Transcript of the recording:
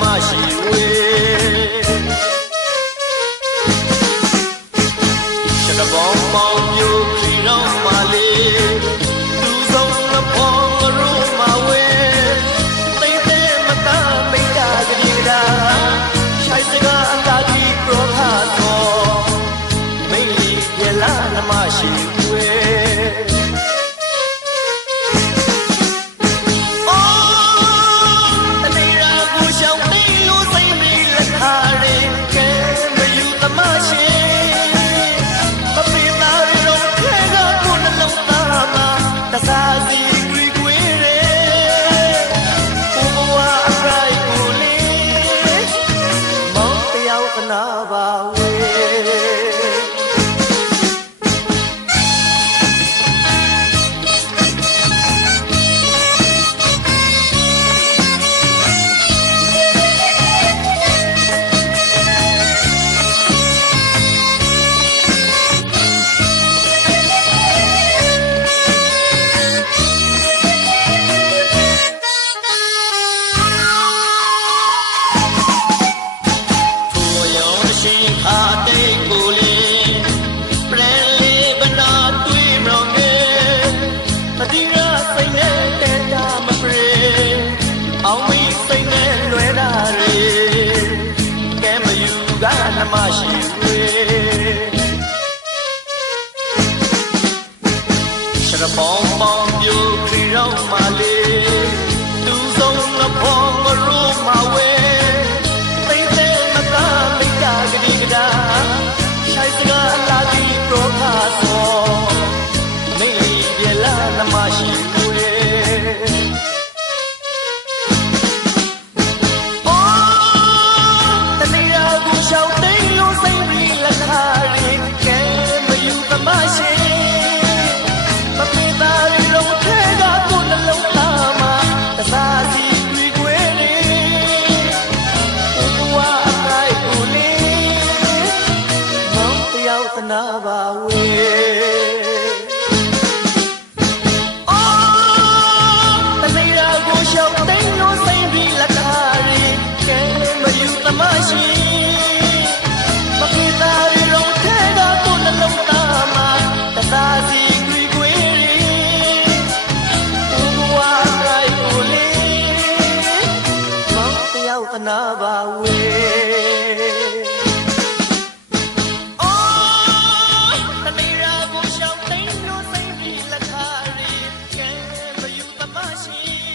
မရှိဝေ Bon bon you clear out my lips မရှိဘူးလေမရှိမပြေတာလုံးထဲကကိုယ်နှလုံးသားမှာတစားစီနာပါဝေ see.